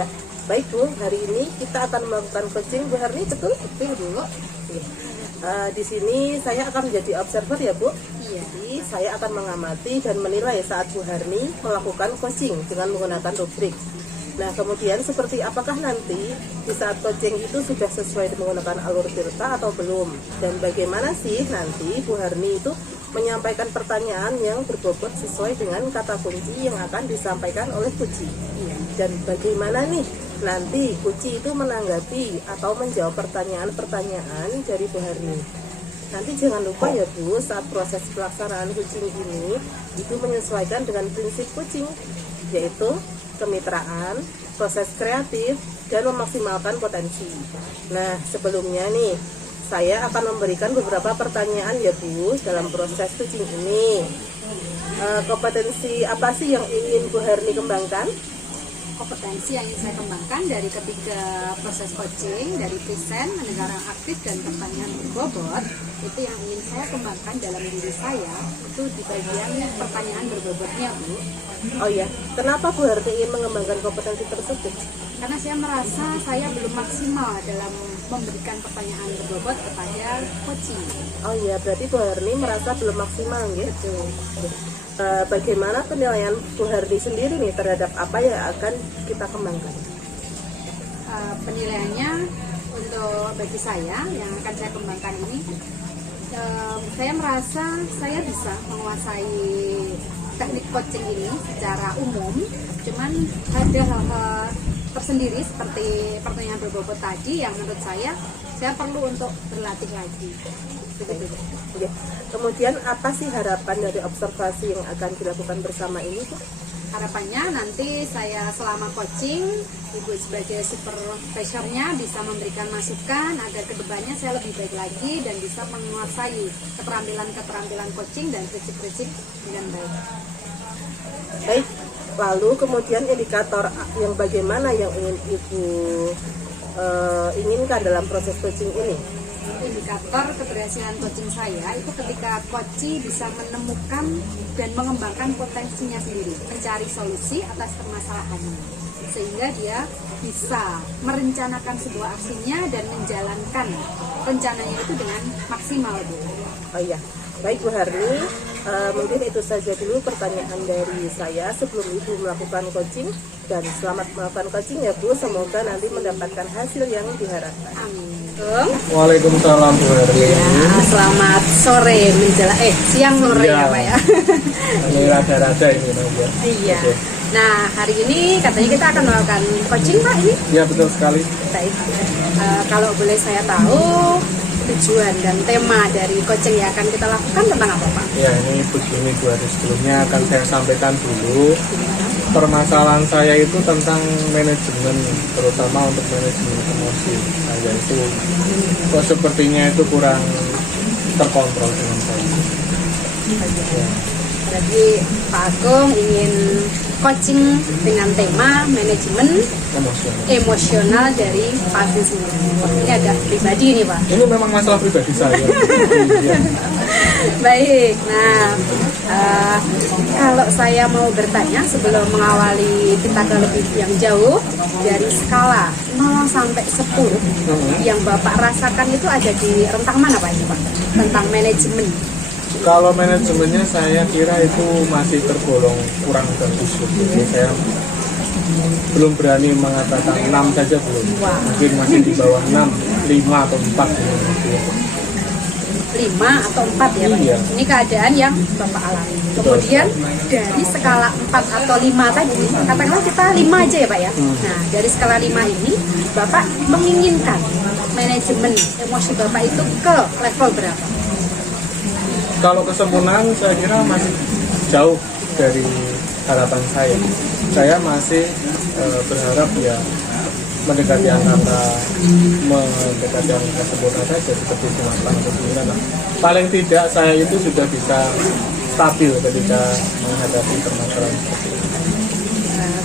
Ya, baik Bu, hari ini kita akan melakukan coaching Bu Herni, betul? Betul dulu. Di sini saya akan menjadi observer ya Bu. Iya. Jadi saya akan mengamati dan menilai saat Bu Herni melakukan coaching dengan menggunakan rubrik. Nah, kemudian seperti apakah nanti di saat coaching itu sudah sesuai menggunakan alur tirta atau belum? Dan bagaimana sih nanti Bu Herni itu menyampaikan pertanyaan yang berbobot sesuai dengan kata kunci yang akan disampaikan oleh Kuci. Iya. Dan bagaimana nih nanti Kuci itu menanggapi atau menjawab pertanyaan-pertanyaan dari Bu Herni. Nanti jangan lupa ya Bu, saat proses pelaksanaan coaching ini itu menyesuaikan dengan prinsip coaching, yaitu kemitraan, proses kreatif, dan memaksimalkan potensi. Nah, sebelumnya nih, saya akan memberikan beberapa pertanyaan ya Bu dalam proses coaching ini. Kompetensi apa sih yang ingin Bu Herni kembangkan? Kompetensi yang ingin saya kembangkan dari ketiga proses coaching, dari present, menegarang aktif, dan pertanyaan berbobot, itu yang ingin saya kembangkan dalam diri saya, itu di bagian pertanyaan berbobotnya Bu. Oh ya, kenapa Bu Herni ingin mengembangkan kompetensi tersebut? Karena saya merasa saya belum maksimal dalam memberikan pertanyaan berbobot kepada coaching. Oh iya, berarti Bu Herni merasa belum maksimal gitu. Bagaimana penilaian Bu Herni sendiri nih terhadap apa yang akan kita kembangkan? Penilaiannya untuk bagi saya yang akan saya kembangkan ini, saya merasa saya bisa menguasai teknik coaching ini secara umum, cuman ada hal-hal tersendiri seperti pertanyaan berbobot tadi yang menurut saya perlu untuk berlatih lagi. Ya. Kemudian apa sih harapan dari observasi yang akan dilakukan bersama ini Bu? Harapannya nanti saya selama coaching, Ibu sebagai supervisornya bisa memberikan masukan agar kedepannya saya lebih baik lagi dan bisa menguasai keterampilan coaching dan prinsip-prinsip dengan baik. Baik, lalu kemudian indikator yang bagaimana yang ingin Ibu inginkan dalam proses coaching ini? Indikator keberhasilan coaching saya itu ketika coach bisa menemukan dan mengembangkan potensinya sendiri, mencari solusi atas permasalahannya, sehingga dia bisa merencanakan sebuah aksinya dan menjalankan rencananya itu dengan maksimal Bu. Oh iya, baik Bu Herni, mungkin itu saja dulu pertanyaan dari saya sebelum Ibu melakukan coaching, dan selamat melakukan coaching ya Bu, semoga nanti mendapatkan hasil yang diharapkan. Amin. Waalaikumsalam Bu Herni. Ya, selamat sore menjelang siang sore ya Pak ya. Ini rada-rada ini ya. Iya. Oke. Nah, hari ini katanya kita akan melakukan coaching Pak ini. Ya betul sekali. Baik. Kalau boleh saya tahu tujuan dan tema dari coaching yang akan kita lakukan tentang apa Pak? Ya ini begini Bu Herni, sebelumnya akan saya sampaikan dulu permasalahan saya itu tentang manajemen, terutama untuk manajemen emosi. Saya itu kok sepertinya itu kurang terkontrol dengan saya. Ya. Jadi Pak Agung ingin coaching dengan tema manajemen emosional dari pasien sendiri. Ini agak pribadi nih Pak. Ini memang masalah pribadi saya. Iya. Baik, nah kalau saya mau bertanya sebelum mengawali kita ke lebih yang jauh, dari skala 0 sampai 10 yang Bapak rasakan itu ada di rentang mana Pak ini Pak? Tentang manajemen. Kalau manajemennya saya kira itu masih tergolong kurang bagus. Jadi saya belum berani mengatakan 6 saja belum. Mungkin masih di bawah 6, 5 atau 4 gitu. 5 atau 4 ya Pak? Iya. Ini keadaan yang Bapak alami. Kemudian dari skala 4 atau 5 tadi, katakanlah kita 5 aja ya Pak ya. Nah, dari skala 5 ini Bapak menginginkan manajemen emosi Bapak itu ke level berapa? Kalau kesempurnaan saya kira masih jauh dari harapan saya. Saya masih berharap ya mendekati angka sempurna saja seperti 8 atau 9 lah. Paling tidak saya itu sudah bisa stabil ketika menghadapi permasalahan seperti ini.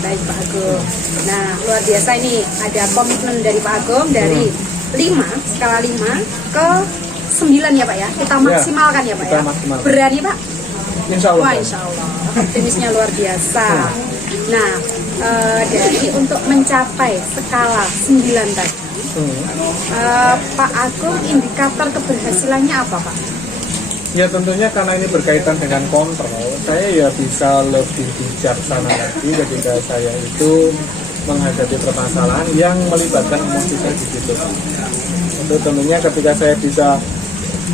Baik Pak Agung. Nah, luar biasa ini ada komitmen dari Pak Agung dari 5, skala 5 ke 9 ya Pak ya. Kita maksimalkan ya Pak ya. Maksimalkan. Berani Pak? Insya Allah. Wah, insya Allah. Optimisnya luar biasa. Nah, dari untuk mencapai skala 9 tadi, Pak Agung, indikator keberhasilannya apa, Pak? Ya tentunya karena ini berkaitan dengan kontrol, saya ya bisa lebih bijaksana lagi ketika saya itu menghadapi permasalahan yang melibatkan emosi saya di situ. Itu tentunya ketika saya bisa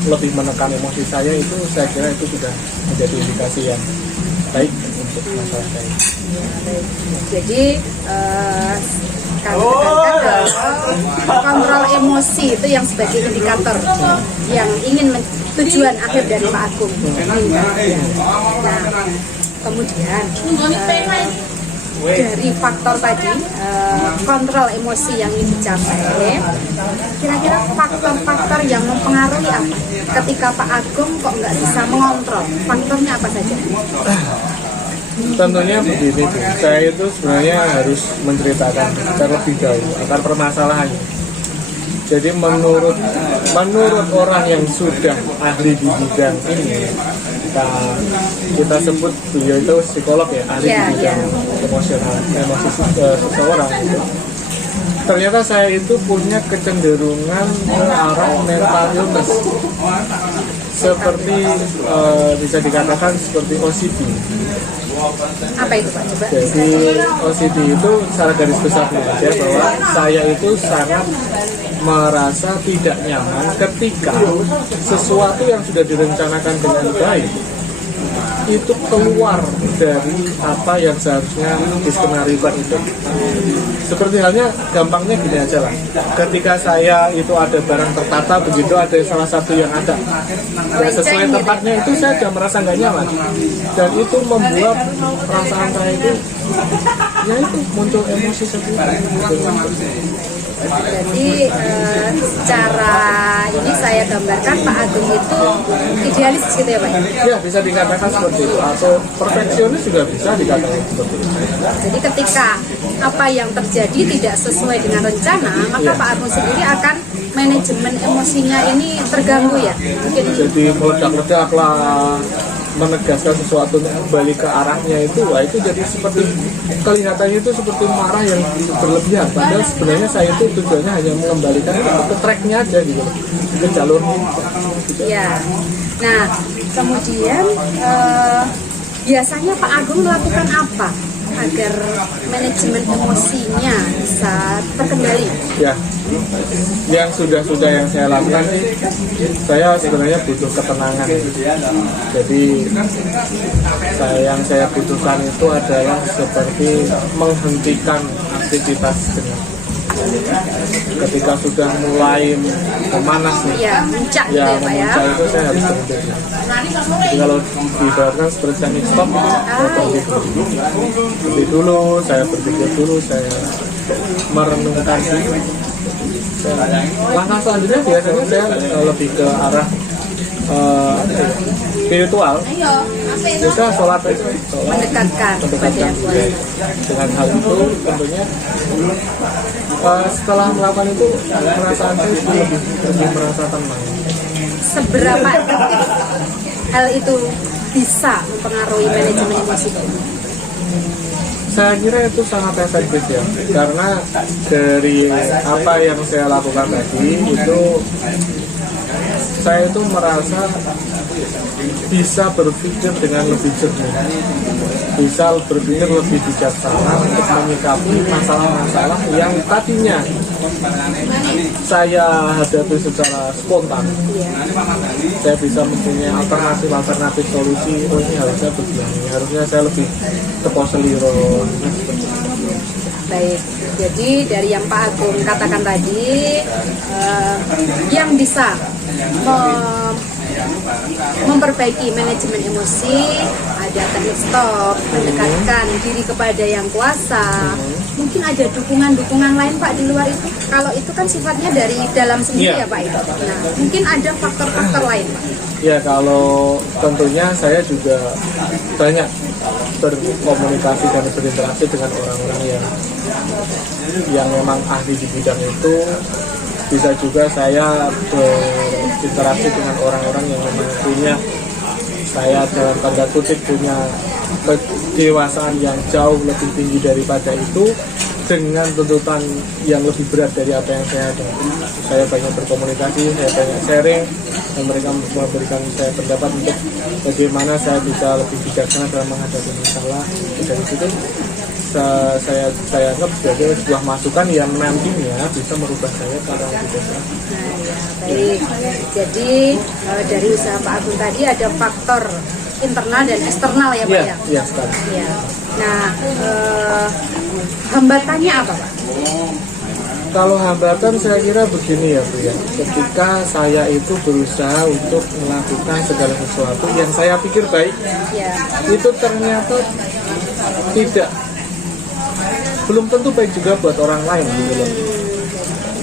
lebih menekan emosi saya, itu saya kira itu sudah menjadi indikasi yang baik untuk masalah saya. Jadi kalau kontrol emosi itu yang sebagai indikator yang ingin tujuan akhir dari Pak Agung. Nah, kemudian dari faktor tadi kontrol emosi yang ingin dicapai, kira-kira faktor-faktor yang mempengaruhi apa ketika Pak Agung kok nggak bisa mengontrol, faktornya apa saja? Tentunya begini, saya itu sebenarnya harus menceritakan terlebih dahulu akan permasalahannya. Jadi menurut orang yang sudah ahli di bidang ini, kita sebut beliau itu psikolog ya, ahli di bidang emosional, emosi seseorang itu. Ternyata saya itu punya kecenderungan ke arah mental illness, seperti bisa dikatakan seperti OCD. Apa itu, Pak? Coba. Jadi OCD itu secara garis besar aja bahwa saya itu sangat merasa tidak nyaman ketika sesuatu yang sudah direncanakan dengan baik itu keluar dari apa yang seharusnya diskenarikan itu. Seperti halnya gampangnya gini aja lah, ketika saya itu ada barang tertata begitu, ada salah satu yang ada nggak sesuai tempatnya, itu saya sudah merasa nggak nyaman, dan itu membuat perasaan saya itu ya itu muncul emosi seperti itu. Jadi secara ini saya gambarkan Pak Agung itu idealis gitu ya, Pak? Ya, bisa dikatakan seperti itu, atau perfeksionis juga bisa dikatakan seperti itu. Jadi ketika apa yang terjadi tidak sesuai dengan rencana, maka Pak Agung sendiri akan manajemen emosinya ini terganggu ya? Mungkin jadi meledak-ledak lah, menegaskan sesuatu kembali ke arahnya itu, wah itu jadi seperti kelihatannya itu seperti marah yang berlebihan. Padahal sebenarnya saya itu tujuannya hanya mengembalikan ke tracknya aja gitu, ke jalurnya. Gitu. ya. Nah, kemudian biasanya Pak Agung melakukan apa agar manajemen emosinya bisa terkendali? Ya, yang sudah yang saya lakukan sih, saya sebenarnya butuh ketenangan. Jadi yang saya butuhkan itu adalah seperti menghentikan aktivitas jenuh. Ketika sudah mulai memanas nih, Ya, muncak gitu ya ya, Pak ya? memuncak itu saya harus berhenti. Jadi kalau diibaratkan seperti teknik stop, saya berhenti dulu, saya berpikir dulu, saya merenungkan dulu. Langkah selanjutnya biasanya saya lebih ke arah spiritual. Bisa sholat itu, Mendekatkan kepada yang kuasa. dengan hal itu tentunya setelah melakukan itu perasaan saya lebih merasa tenang. Seberapa efektif hal itu bisa mempengaruhi manajemen emosi? Saya kira itu sangat efektif ya, karena dari apa yang saya lakukan tadi itu saya itu merasa bisa berpikir dengan lebih jernih, bisa berpikir lebih bijaksana untuk menyikapi masalah-masalah yang tadinya saya hadapi secara spontan. Saya bisa mempunyai alternatif solusi. Oh ini harusnya begini, harusnya saya lebih ke poseliro. Baik, jadi dari yang Pak Agung katakan tadi, yang bisa memperbaiki manajemen emosi, ada teknik stop, mendekatkan diri kepada yang kuasa. Mungkin ada dukungan-dukungan lain Pak di luar itu. Kalau itu kan sifatnya dari dalam sendiri ya Pak itu. Nah, mungkin ada faktor-faktor lain Pak. Ya kalau tentunya saya juga banyak berkomunikasi dan berinteraksi dengan orang-orang yang memang ahli di bidang itu. Bisa juga saya berinteraksi dengan orang-orang yang memang punya, saya dalam tanda kutip punya kedewasaan yang jauh lebih tinggi daripada itu, dengan tuntutan yang lebih berat dari apa yang saya hadapi. Saya banyak berkomunikasi, saya banyak sharing, dan mereka memberikan saya pendapat untuk bagaimana saya bisa lebih bijaksana dalam menghadapi masalah. Dari situ saya anggap sebagai sebuah masukan yang nantinya bisa merubah saya pada lebih baik. Nah, ya, baik. Jadi dari usaha Pak Agung tadi ada faktor internal dan eksternal ya Pak ya? Iya, sekali. Ya. Nah, hambatannya apa Pak? Kalau hambatan saya kira begini ya Bu ya. Ketika saya itu berusaha untuk melakukan segala sesuatu yang saya pikir baik, Ya. itu ternyata belum tentu baik juga buat orang lain gitu loh.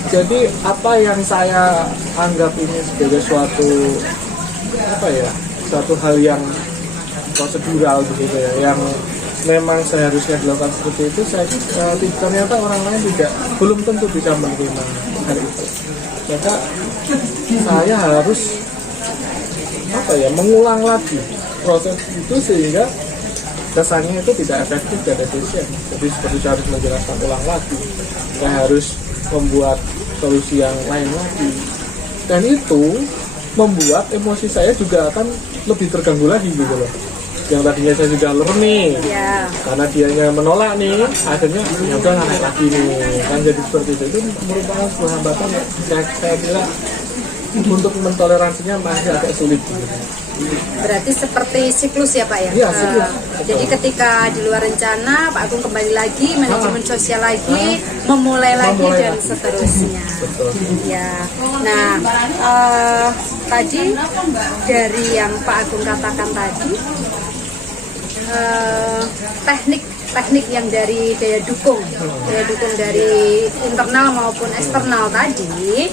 Jadi apa yang saya anggap ini sebagai suatu hal yang prosedural begitu ya, yang memang seharusnya dilakukan seperti itu, ternyata orang lain belum tentu bisa menerima hal itu. Maka saya harus mengulang lagi proses itu sehingga kesannya itu tidak efektif dan efisien. Jadi seperti saya harus menjelaskan ulang lagi, saya harus membuat solusi yang lain lagi, dan itu membuat emosi saya juga akan lebih terganggu lagi gitu loh. Yang tadinya saya sudah learning, karena dianya menolak nih, akhirnya ya udah naik lagi nih, kan jadi seperti itu. Itu merupakan sebuah hambatan yang saya kira untuk mentoleransinya masih agak sulit gitu. Berarti seperti siklus ya Pak ya? Iya, siklus. Jadi ketika di luar rencana Pak Agung kembali lagi, manajemen sosial lagi, memulai lagi dan seterusnya. Betul. Ya. Nah, tadi dari yang Pak Agung katakan tadi, teknik yang dari daya dukung dari internal maupun eksternal tadi,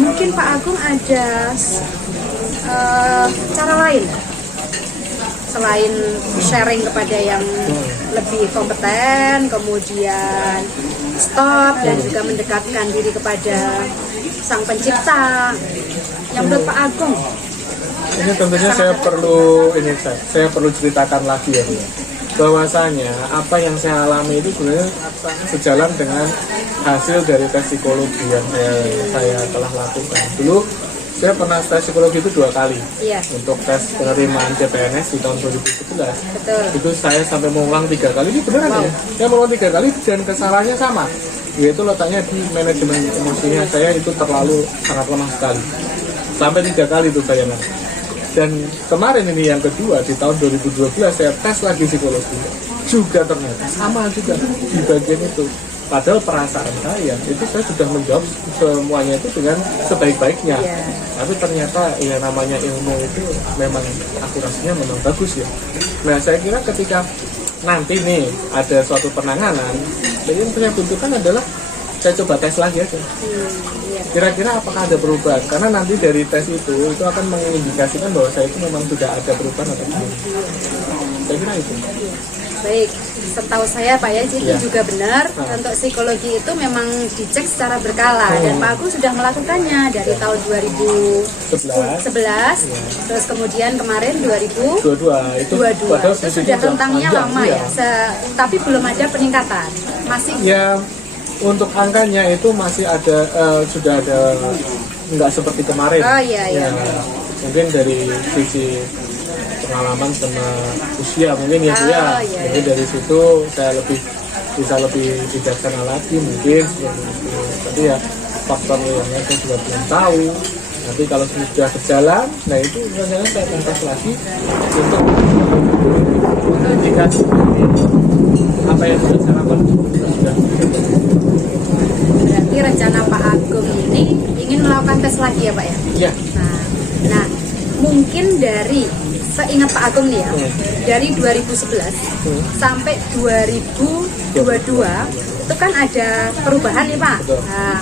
mungkin Pak Agung ada cara lain selain sharing kepada yang lebih kompeten, kemudian stop dan juga mendekatkan diri kepada sang pencipta. Yang menurut Pak Agung, ini tentunya saya perlu ceritakan lagi ya Bu, bahwasanya apa yang saya alami itu sebenarnya sejalan dengan hasil dari tes psikologi yang saya telah lakukan. Dulu saya pernah tes psikologi itu 2 kali. Iya. Untuk tes penerimaan CPNS di tahun 2011. Betul. Itu saya sampai mengulang 3 kali. Ini beneran ya? Saya mengulang 3 kali dan kesalahannya sama. Yaitu letaknya di manajemen emosinya saya itu terlalu sangat lemah sekali. Sampai 3 kali itu saya nang. Dan kemarin ini yang kedua di tahun 2012 saya tes lagi psikologi. Juga ternyata sama juga di bagian itu. Padahal perasaan saya sudah menjawab semuanya itu dengan sebaik-baiknya. Tapi ternyata ya namanya ilmu itu memang akurasinya memang bagus ya. Nah saya kira ketika nanti nih ada suatu penanganan, jadi yang saya butuhkan adalah saya coba tes lagi aja. Kira-kira apakah ada perubahan? Karena nanti dari tes itu akan mengindikasikan bahwa saya itu memang sudah ada perubahan atau belum. Saya kira itu. Baik, setahu saya Pak ya, itu juga benar. Untuk psikologi itu memang dicek secara berkala dan Pak Agung sudah melakukannya dari tahun 2011, terus kemudian kemarin 2022. Itu sudah tentangnya lama ya, tapi belum ada peningkatan. Masih ya, untuk angkanya itu masih ada, sudah ada, nggak seperti kemarin. Iya. Mungkin dari sisi pengalaman sama usia mungkin ya Bu ya. Jadi dari situ saya bisa lebih bijaksana lagi mungkin seperti itu. Tapi ya faktor yang saya juga belum tahu. Nanti kalau sudah berjalan, nah itu misalnya saya akan tes lagi untuk jika apa yang sudah saya lakukan sudah. Berarti rencana Pak Agung ini ingin melakukan tes lagi ya Pak ya? Iya. Nah mungkin dari seingat Pak Agung nih ya, dari 2011 sampai 2022 itu kan ada perubahan nih Pak. Nah,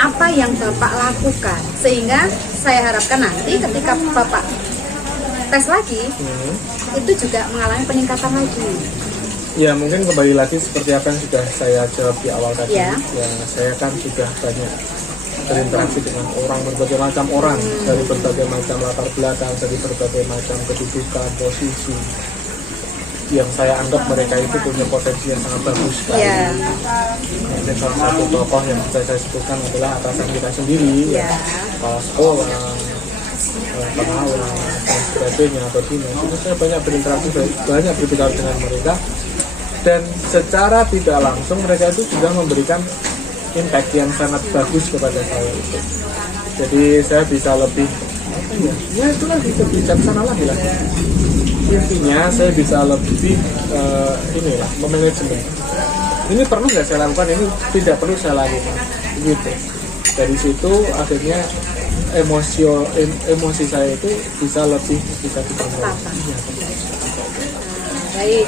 apa yang Bapak lakukan sehingga saya harapkan nanti ketika Bapak tes lagi itu juga mengalami peningkatan lagi. Ya mungkin kembali lagi seperti apa yang sudah saya jawab di awal tadi. Ya saya kan sudah banyak berinteraksi dengan orang, berbagai macam orang, dari berbagai macam latar belakang, dari berbagai macam kedudukan, posisi. yang saya anggap mereka itu punya potensi yang sangat bagus sekali. Ya. Dan salah satu tokoh yang bisa saya sebutkan adalah atasan kita sendiri, Ya. kepala sekolah, pengawas, dan sebagainya, atau dinas. Itu saya banyak berinteraksi, banyak berbicara dengan mereka, dan secara tidak langsung mereka itu sudah memberikan impact yang sangat bagus kepada saya itu. Jadi saya bisa lebih, ya itu lagi kebijaksanaan lagi lah. Intinya saya bisa lebih inilah memanajemen. Ini perlu nggak saya lakukan, ini tidak perlu saya lakukan, gitu. Dari situ akhirnya emosi saya itu bisa dikontrol. Baik,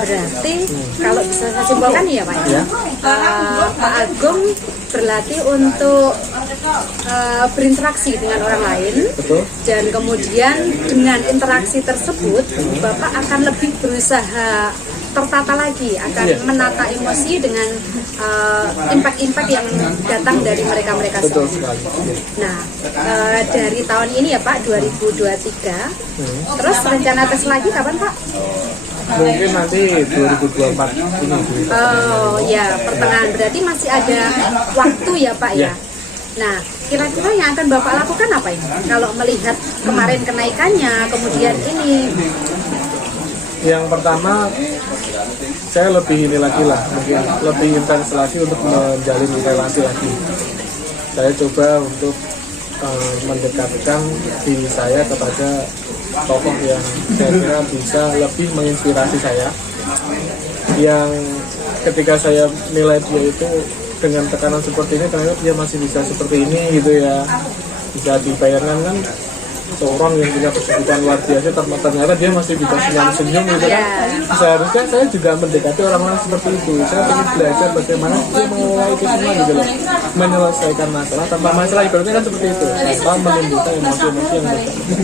berarti kalau bisa saya simpulkan ya Pak ya, Pak Agung berlatih untuk berinteraksi dengan orang lain. Betul. Dan kemudian dengan interaksi tersebut Bapak akan lebih berusaha tertata lagi, akan menata emosi dengan impact-impact yang datang dari mereka-mereka Betul semua. sekali. Nah, dari tahun ini ya Pak, 2023, terus rencana tes lagi kapan Pak? Mungkin nanti 2024 ini. Oh ya, pertengahan, berarti masih ada waktu ya Pak ya? Nah, kira-kira yang akan Bapak lakukan apa ini? Kalau melihat kemarin kenaikannya, kemudian ini. Yang pertama, saya lebih ini lagi lah, mungkin lebih intens lagi untuk menjalin relasi lagi. Saya coba untuk mendekatkan diri saya kepada tokoh yang saya kira bisa lebih menginspirasi saya, yang ketika saya nilai dia itu dengan tekanan seperti ini, ternyata dia masih bisa seperti ini gitu ya, bisa dibayangkan kan seorang yang punya kesibukan luar biasa ternyata dia masih bisa senyum-senyum gitu kan. Seharusnya saya juga mendekati orang-orang seperti itu. Saya ingin belajar bagaimana dia mengelola itu semua gitu loh, menyelesaikan masalah tanpa masalah, ibaratnya kan seperti itu, tanpa menimbulkan emosi-emosi yang berlebihan.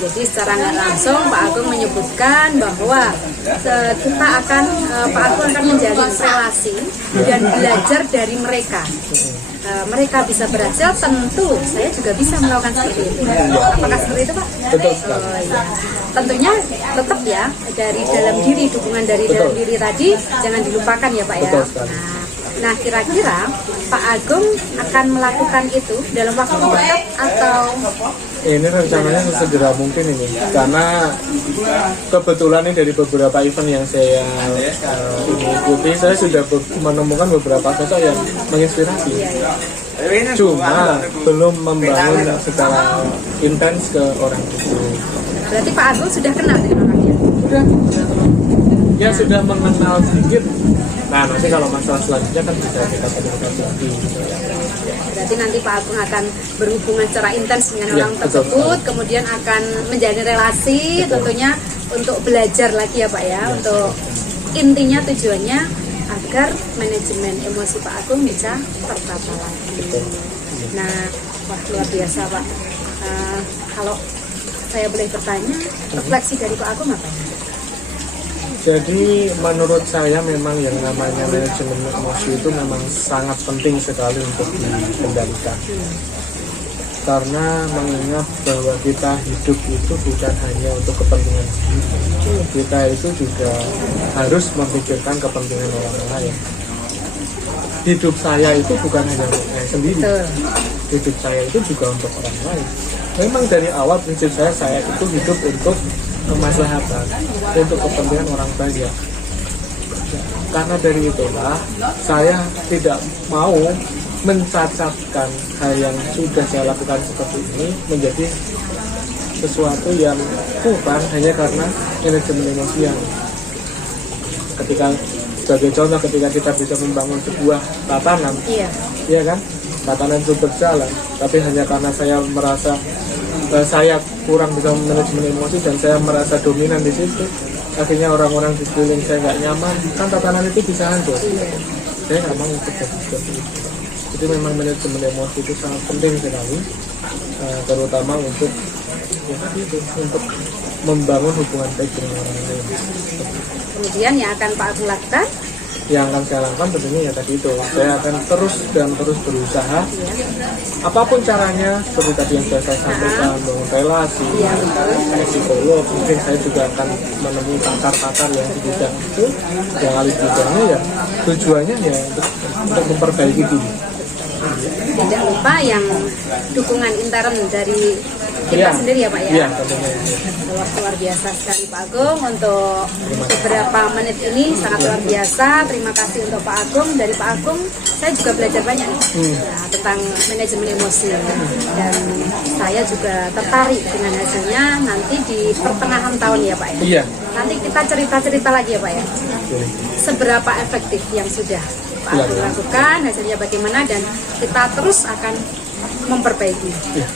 Jadi secara nggak langsung Pak Agung menyebutkan bahwa kita akan Pak Agung akan menjalin relasi dan belajar dari mereka. Mereka bisa berhasil, tentu saya juga bisa melakukan seperti itu. Apakah seperti itu Pak? Betul sekali. Oh, iya. Tentunya tetap ya dari dalam diri, dukungan dari dalam diri tadi jangan dilupakan ya Pak ya. Betul sekali. Nah, kira-kira Pak Agung akan melakukan itu dalam waktu dekat atau ini rencananya sesegera mungkin ini, karena kebetulan ini dari beberapa event yang saya ikuti, saya sudah menemukan beberapa sosok yang menginspirasi. Cuma belum membangun secara intens ke orang itu. berarti Pak Agung sudah kenal dengan orangnya? Sudah. Ya sudah mengenal sedikit. Nah nanti kalau masalah selanjutnya kan bisa kita temukan lagi. Berarti nanti Pak Agung akan berhubungan secara intens dengan orang tersebut, kemudian akan menjalin relasi, tentunya untuk belajar lagi ya Pak ya, untuk intinya tujuannya agar manajemen emosi Pak Agung bisa tertata lagi. Nah, wah luar biasa Pak. Kalau saya boleh bertanya, refleksi dari Pak Agung apa? Jadi menurut saya memang yang namanya manajemen emosi itu memang sangat penting sekali untuk dikendalikan. Karena mengingat bahwa kita hidup itu bukan hanya untuk kepentingan sendiri. Kita itu juga harus memikirkan kepentingan orang lain. Hidup saya itu bukan hanya untuk saya sendiri. Hidup saya itu juga untuk orang lain. Memang dari awal prinsip saya itu hidup untuk kemaslahatan, untuk kepentingan orang banyak. Karena dari itulah saya tidak mau mencacatkan hal yang sudah saya lakukan seperti ini menjadi sesuatu yang bukan hanya karena manajemen emosi yang ketika sebagai contoh ketika kita bisa membangun sebuah tatanan, iya kan, tatanan itu berjalan, tapi hanya karena saya merasa saya kurang bisa manajemen emosi dan saya merasa dominan di situ, akhirnya orang-orang di sekeliling saya nggak nyaman, kan tatanan itu bisa hancur. Saya nggak mau terjadi seperti itu. Jadi memang manajemen emosi itu sangat penting sekali, terutama untuk untuk membangun hubungan baik dengan orang lain. Kemudian yang akan Pak Agung lakukan yang akan saya lakukan tentunya ya tadi itu, saya akan terus dan terus berusaha apapun caranya, seperti tadi yang sudah saya sampaikan, bangun relasi, kayak psikolog, mungkin saya juga akan menemui pakar-pakar yang di bidang itu, yang ahli bidangnya ya, tujuannya ya untuk memperbaiki diri. Tidak lupa yang dukungan intern dari kita sendiri ya Pak ya. Iya, tentunya. Luar biasa sekali Pak Agung untuk beberapa menit ini, sangat luar biasa. Terima kasih untuk Pak Agung. Dari Pak Agung saya juga belajar banyak nih tentang manajemen emosi, dan saya juga tertarik dengan hasilnya nanti di pertengahan tahun ya Pak ya. Iya. Nanti kita cerita-cerita lagi ya Pak ya. Seberapa efektif yang sudah Pak Agung lakukan, hasilnya bagaimana, dan kita terus akan memperbaiki. Ya.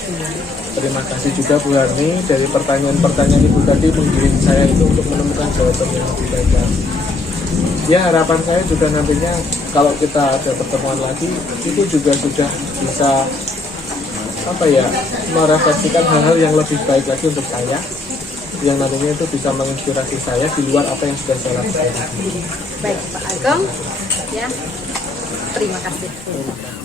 Terima kasih juga Bu Harni, dari pertanyaan-pertanyaan Ibu tadi menggiring saya itu untuk menemukan jawaban yang lebih baik lagi. Ya, harapan saya juga nantinya kalau kita ada pertemuan lagi itu juga sudah bisa merefleksikan hal-hal yang lebih baik lagi untuk saya, yang nantinya itu bisa menginspirasi saya di luar apa yang sudah saya lakukan. Baik Pak Agung, ya. Terima kasih.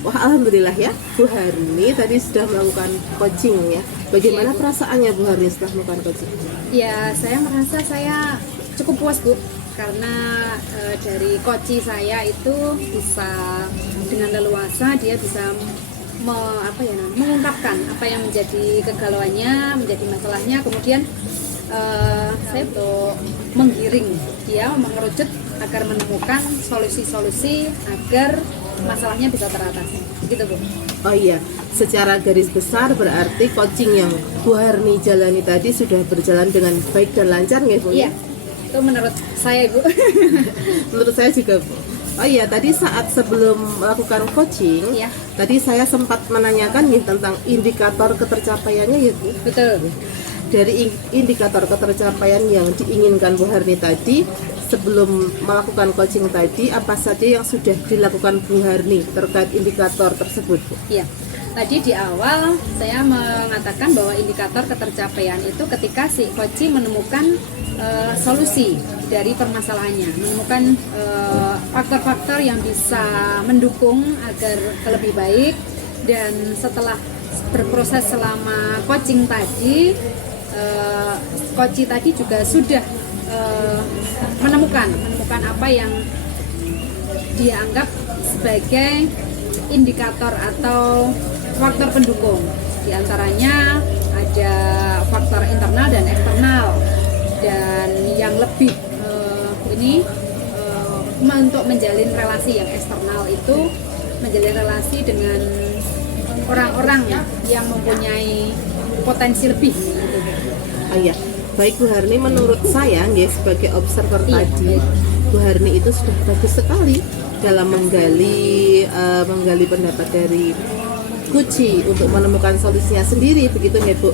Wah, alhamdulillah ya, Bu Harni tadi sudah melakukan coaching ya. Bagaimana perasaannya Bu Harni setelah melakukan coaching? Ya, saya merasa saya cukup puas Bu, karena dari coach saya itu bisa dengan leluasa, dia bisa mengungkapkan apa yang menjadi kegalauannya, menjadi masalahnya, kemudian saya tuh menggiring dia mengerucut agar menemukan solusi-solusi agar masalahnya bisa teratasi, gitu Bu. Oh iya, secara garis besar berarti coaching yang Bu Harni jalani tadi sudah berjalan dengan baik dan lancar nggak Bu? Iya, itu menurut saya Bu. Menurut saya juga Bu. Oh iya, tadi saat sebelum melakukan coaching, tadi saya sempat menanyakan nih tentang indikator ketercapaiannya ya Bu. Betul. Dari indikator ketercapaian yang diinginkan Bu Harni tadi, sebelum melakukan coaching tadi, apa saja yang sudah dilakukan Bu Harni terkait indikator tersebut Bu? Iya, tadi di awal saya mengatakan bahwa indikator ketercapaian itu ketika si coach menemukan solusi dari permasalahannya, menemukan faktor-faktor yang bisa mendukung agar lebih baik, dan setelah berproses selama coaching tadi, coach tadi juga sudah menemukan apa yang dia anggap sebagai indikator atau faktor pendukung. Di antaranya ada faktor internal dan eksternal, dan yang lebih untuk menjalin relasi yang eksternal itu menjalin relasi dengan orang-orang yang mempunyai potensi lebih. Iya. Baik Bu Harni, menurut saya sebagai observer tadi, Bu Harni itu sudah bagus sekali dalam menggali pendapat dari Kuci untuk menemukan solusinya sendiri, begitu ya Bu.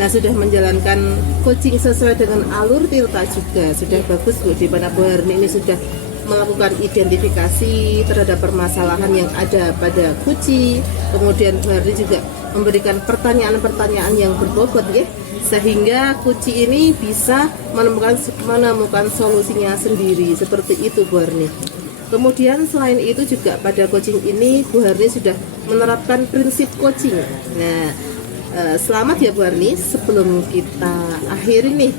Nah, sudah menjalankan coaching sesuai dengan alur Tirta juga sudah bagus Bu, di mana Bu Harni ini sudah melakukan identifikasi terhadap permasalahan yang ada pada Kuci. Kemudian Bu Harni juga memberikan pertanyaan-pertanyaan yang berbobot ya, sehingga Kuci ini bisa menemukan solusinya sendiri, seperti itu Bu Harni. Kemudian selain itu juga pada coaching ini Bu Harni sudah menerapkan prinsip coaching. Nah, selamat ya Bu Harni. Sebelum kita akhiri nih,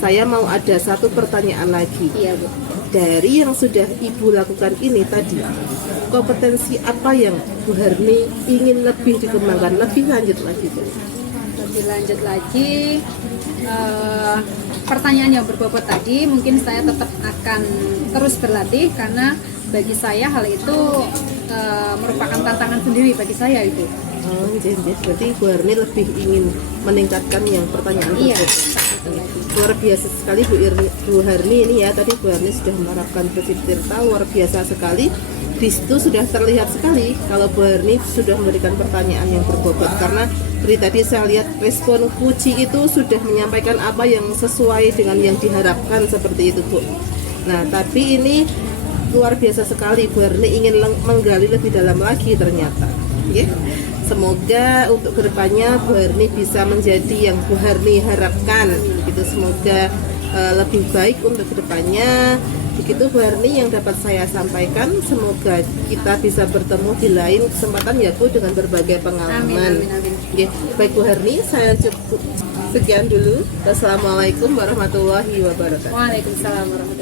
saya mau ada satu pertanyaan lagi. Iya Bu. Dari yang sudah Ibu lakukan ini tadi, kompetensi apa yang Bu Harni ingin lebih dikembangkan, lebih lanjut lagi Bu? Lebih lanjut lagi, pertanyaan yang berbobot tadi mungkin saya tetap akan terus berlatih, karena bagi saya hal itu merupakan tantangan sendiri bagi saya itu. Oh, jadi berarti Bu Harni lebih ingin meningkatkan yang pertanyaan tersebut. Luar biasa sekali Bu Harni ini ya. Tadi Bu Harni sudah menerapkan prinsip Tirta, luar biasa sekali. Di situ sudah terlihat sekali kalau Bu Harni sudah memberikan pertanyaan yang berbobot, karena dari tadi saya lihat respon Kuci itu sudah menyampaikan apa yang sesuai dengan yang diharapkan, seperti itu Bu. Nah, tapi ini luar biasa sekali, Bu Harni ingin menggali lebih dalam lagi ternyata. Semoga untuk kedepannya Bu Harni bisa menjadi yang Bu Harni harapkan. Itu semoga lebih baik untuk kedepannya, Begitu Bu Harni yang dapat saya sampaikan. Semoga kita bisa bertemu di lain kesempatan ya Bu, dengan berbagai pengalaman. Amin. Oke, baik Bu Harni, saya cukup sekian dulu. Wassalamualaikum warahmatullahi wabarakatuh. Waalaikumsalam warahmatullahi wabarakatuh.